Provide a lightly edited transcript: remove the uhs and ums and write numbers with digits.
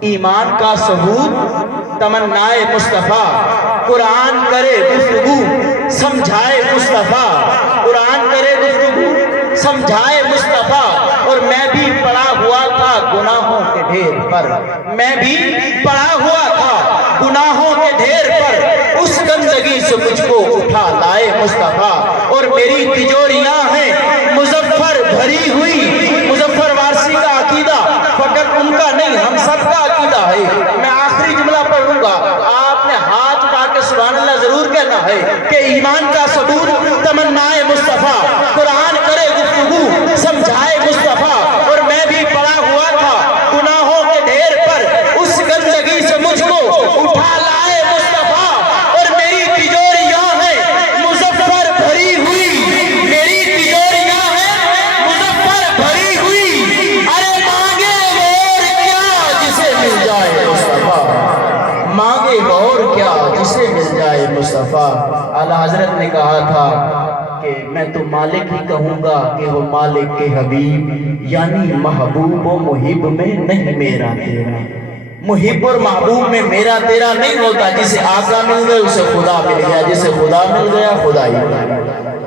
ایمان کا ثبوت تمنائے مصطفیٰ، قرآن کرے گفتگو سمجھائے مصطفیٰ، قرآن کرے گفتگو سمجھائے مصطفیٰ۔ اور میں بھی پڑا ہوا تھا گناہوں کے ڈھیر پر، میں بھی پڑا ہوا تھا گناہوں کے ڈھیر پر، اس گندگی سے مجھ کو اٹھا لائے مصطفیٰ۔ اور میری تجوریاں ہیں مظفر بھری ہوئی، مظفر وارثی کا عقیدہ فقط ان کا نہیں ہم سب کا عقیدہ ہے۔ میں آخری جملہ پڑھوں گا، آپ نے ہاتھ اٹھا کے سبحان اللہ ضرور کہنا ہے کہ ایمان کا ثبوت تمنائے مصطفیٰ، قرآن کرے گفتگو سمجھائے مصطفیٰ۔ اور میں بھی پڑا ہوا تھا گناہوں کے ڈھیر پر، اس گندگی سے مجھ کو اٹھا لائے مصطفیٰ۔ اور میری تجوریاں ہیں مظفر بھری ہوئی، میری تجوریاں ہیں مظفر بھری ہوئی، ارے مانگے اور کیا جسے مل جائے مصطفیٰ، مانگے اور کیا جسے مل جائے مصطفیٰ۔ اعلیٰ حضرت نے کہا تھا کہ میں تو مالک ہی کہوں گا کہ وہ مالک کے حبیب، یعنی محبوب و محب میں نہیں میرا تیرا، محب اور محبوب میں میرا تیرا نہیں ہوتا۔ جسے آقا مل گئے اسے خدا مل گیا، جسے خدا مل گیا خدا ہی مل گیا۔